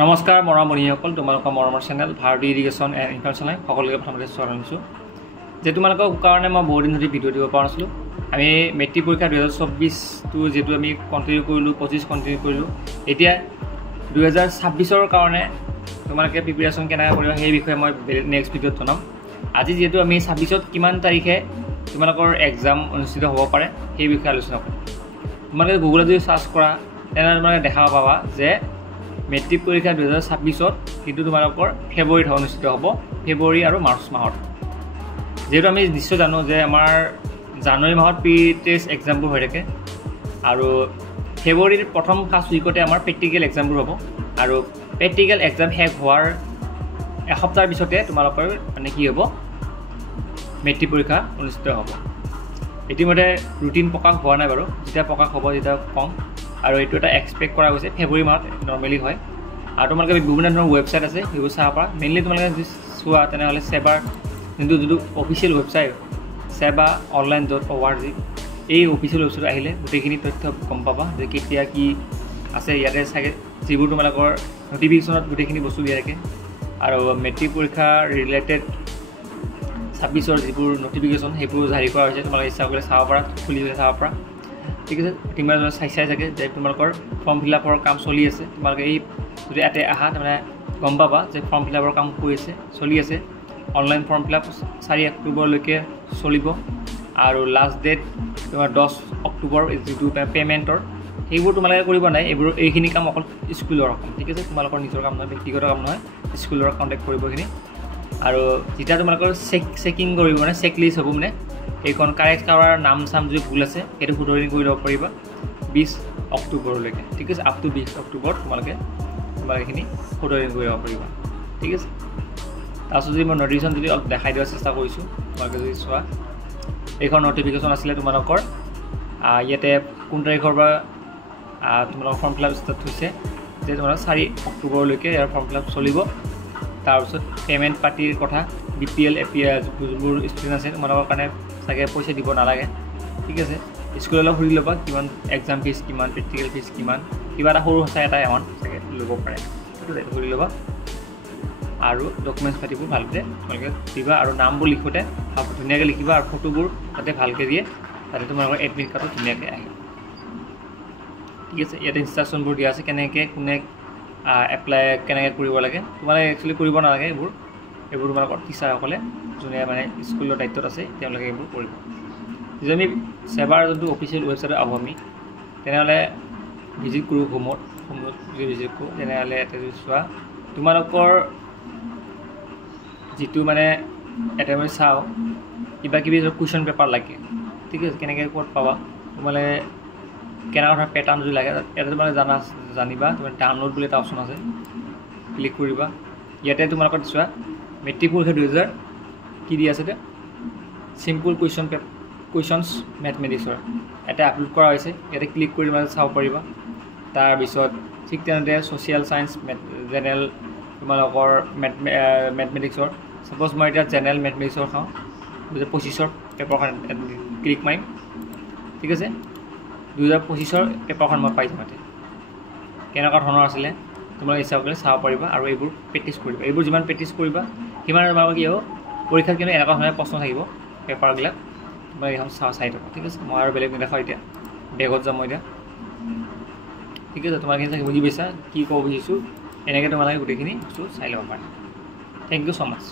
নমস্কাৰ মৰমীসকল, তোমালোকৰ মৰমৰ চেনেল ভাৰতী ইৰিগেশ্যন এণ্ড ইনফৰমেশ্যনে সকলোকে প্ৰথমতে স্বাগতম জনাইছোঁ। যে তোমালোকৰ কাৰণে মই বহুদিন ধৰি ভিডিঅ' দিব পৰা নাছিলোঁ। আমি মেট্ৰিক পৰীক্ষা 2024টো যিহেতু আমি কণ্টিনিউ কৰিলোঁ, 25 কণ্টিনিউ কৰিলোঁ। এতিয়া 2026ৰ কাৰণে তোমালোকে প্ৰিপেৰেশ্যন কেনেকৈ কৰিবা সেই বিষয়ে মই নেক্সট ভিডিঅ'ত জনাম। আজি যিহেতু আমি 26ত কিমান তাৰিখে তোমালোকৰ এক্সাম অনুষ্ঠিত হ'ব পাৰে সেই বিষয়ে আলোচনা কৰিম। তোমালোকে গুগলত যদি চাৰ্চ কৰা তেনেহ'লে তোমালোকে দেখা পাবা যে মেট্ৰিক পৰীক্ষা 2026ত কিন্তু তোমালোকৰ ফেব্ৰুৱাৰীত অনুষ্ঠিত হ'ব, ফেব্ৰুৱাৰী আৰু মাৰ্চ মাহত। যিহেতু আমি নিশ্চয় জানো যে আমাৰ জানুৱাৰী মাহত প্ৰি টেষ্ট এক্সামবোৰ হৈ থাকে আৰু ফেব্ৰুৱাৰীৰ প্ৰথম ফাৰ্ষ্ট উইকতে আমাৰ প্ৰেক্টিকেল এক্সামবোৰ হ'ব আৰু প্ৰেক্টিকেল এক্সাম শেষ হোৱাৰ এসপ্তাহৰ পিছতে তোমালোকৰ মানে কি হ'ব, মেট্ৰিক পৰীক্ষা অনুষ্ঠিত হ'ব। ইতিমধ্যে ৰুটিন প্ৰকাশ হোৱা নাই বাৰু, যেতিয়া প্ৰকাশ হ'ব তেতিয়া কম। আৰু এইটো এটা এক্সপেক্ট কৰা গৈছে ফেব্ৰুৱাৰী মাহত নৰ্মেলি হয়। আৰু তোমালোকে বিভিন্ন ধৰণৰ ৱেবছাইট আছে, সেইবোৰ চাব পাৰা। মেইনলি তোমালোকে যদি চোৱা তেনেহ'লে চেবাৰ যিটো অফিচিয়েল ৱেবছাইট seva.online.org, এই অফিচিয়েল ৱেবছাইট আহিলে গোটেইখিনি তথ্য গম পাবা যে কেতিয়া কি আছে। ইয়াতে চাগে যিবোৰ তোমালোকৰ নটিফিকেশ্যনত গোটেইখিনি বস্তু দিয়া থাকে। আৰু মেট্ৰিক পৰীক্ষা ৰিলেটেড 26ৰ যিবোৰ নটিফিকেশ্যন সেইবোৰ জাৰি কৰা হৈছে, তোমালোকে ইচ্ছা কৰিলে চাব পাৰা, খুলি চাব পাৰা। ঠিক আছে, তোমালোকে চাই চাগে যে তোমালোকৰ ফৰ্ম ফিল আপৰ কাম চলি আছে। তোমালোকে এই যদি ইয়াতে আহা তাৰমানে গম পাবা যে ফৰ্ম ফিল আপৰ কাম কৰি আছে, চলি আছে। অনলাইন ফৰ্ম ফিল আপ 4 অক্টোবৰলৈকে চলিব আৰু লাষ্ট ডেট তোমাৰ 10 অক্টোবৰ যিটো পে'মেণ্টৰ সেইবোৰ তোমালোকে কৰিব নাই। এইখিনি কাম অকল স্কুলৰ কাম। ঠিক আছে, তোমালোকৰ নিজৰ কাম নহয়, ব্যক্তিগত কাম নহয়, স্কুলৰ কণ্টেক্ট কৰিব এইখিনি। আৰু যেতিয়া তোমালোকৰ চেকিং কৰিব মানে চেক লিষ্ট হ'ব, মানে এইখন কাৰেক্ট কৰাৰ নাম চাম যদি ভুল আছে সেইটো শুধৰণি কৰি ল'ব পাৰিবা 20 অক্টোবৰলৈকে। ঠিক আছে, আপ টু 20 অক্টোবৰ তোমালোকে এইখিনি শুধৰণি কৰি ল'ব পাৰিবা। ঠিক আছে, তাৰপিছত যদি মই নটিফিকেশ্যন যদি অলপ দেখাই দিয়াৰ চেষ্টা কৰিছোঁ, তোমালোকে যদি চোৱা এইখন নটিফিকেশ্যন আছিলে তোমালোকৰ ইয়াতে কোন তাৰিখৰ পৰা তোমালোকৰ ফৰ্ম ফিল আপ ষ্টাৰ্ট হৈছে, যে তোমালোকৰ 4 অক্টোবৰলৈকে ইয়াৰ ফৰ্ম ফিল আপ চলিব। তাৰপিছত পে'মেণ্ট পাতিৰ কথা, BPL APL যোনবোৰ ষ্টুডেণ্ট আছে তোমালোকৰ কাৰণে চাগে পইচা দিব নালাগে। ঠিক আছে, স্কুললৈ সুধি ল'বা কিমান এক্সাম ফিজ কিমান, প্ৰেক্টিকেল ফিজ কিমান, কিবা এটা সৰু সঁচা এটা এমাউণ্ট চাগে ল'ব পাৰে। ঠিক আছে, সুধি ল'বা। আৰু ডকুমেণ্টছ পাতিবোৰ ভালকৈ তোমালোকে দিবা আৰু নামবোৰ লিখোঁতে ধুনীয়াকৈ লিখিবা আৰু ফটোবোৰ তাতে ভালকৈ দিয়ে, তাতে তোমালোকৰ এডমিট কাৰ্ডটো ধুনীয়াকৈ আহে। ঠিক আছে, ইয়াতে ইনষ্ট্ৰাকশ্যনবোৰ দিয়া আছে কেনেকৈ কোনে এপ্লাই কেনেকৈ কৰিব লাগে। তোমালোকে একচুৱেলি কৰিব নালাগে এইবোৰ তোমালোকৰ টিচাৰসকলে যোনে মানে স্কুলৰ দায়িত্বত আছে তেওঁলোকে এইবোৰ কৰিব। যদি আমি চেবাৰ যোনটো অফিচিয়েল ৱেবছাইটত আহোঁ আমি, তেনেহ'লে ভিজিট কৰোঁ হোমত যদি ভিজিট কৰোঁ তেনেহ'লে ইয়াতে যদি চোৱা তোমালোকৰ যিটো মানে এটা আমি চাওঁ কিবা কিবি কুৱেশ্যন পেপাৰ লাগে। ঠিক আছে, কেনেকৈ ক'ত পাবা, তোমালোকে কেনেকুৱা ধৰণৰ পেটাৰ্ণ যদি লাগে ইয়াতে তোমালোকে জানিবা। তোমাৰ ডাউনলোড বুলি এটা অপশ্যন আছে, ক্লিক কৰিবা। ইয়াতে তোমালোকৰ চোৱা মেট্ৰিক পৰীক্ষা 2000 কি দি আছে, চিম্পুল কুৱেশ্যনছ মেথমেটিক্সৰ এটা আপলোড কৰা হৈছে। ইয়াতে ক্লিক কৰি তোমালোকে চাব পাৰিবা। তাৰপিছত ঠিক তেনেদৰে ছ'চিয়েল ছায়েন্স জেনেৰেল তোমালোকৰ মেথমেটিক্সৰ, ছাপ'জ মই এতিয়া জেনেৰেল মেথমেটিক্সৰ চাওঁ 2025ৰ পেপাৰখন ক্লিক মাৰিম। ঠিক আছে, 2025ৰ পেপাৰখন মই পাই যাম। ইয়াতে কেনেকুৱা ধৰণৰ আছিলে তোমালোকে ইচ্ছা কৰিলে চাব পাৰিবা আৰু এইবোৰ প্ৰেক্টিছ কৰিবা। এইবোৰ যিমান প্ৰেক্টিছ কৰিবা সিমান তোমালোকে কি হ'ব, পৰীক্ষাত কিন্তু এনেকুৱা ধৰণৰ প্ৰশ্ন থাকিব পেপাৰবিলাক তোমালোকে এখন চাই থাকা। ঠিক আছে, মই আৰু বেলেগ নেদেখাওঁ, এতিয়া বেগত যাম মই এতিয়া। ঠিক আছে, তোমালোকে চাগে বুজি পাইছা কি ক'ব বুজিছোঁ। এনেকৈ তোমালোকে গোটেইখিনি বস্তু চাই ল'ব পাৰা। Thank you so' much.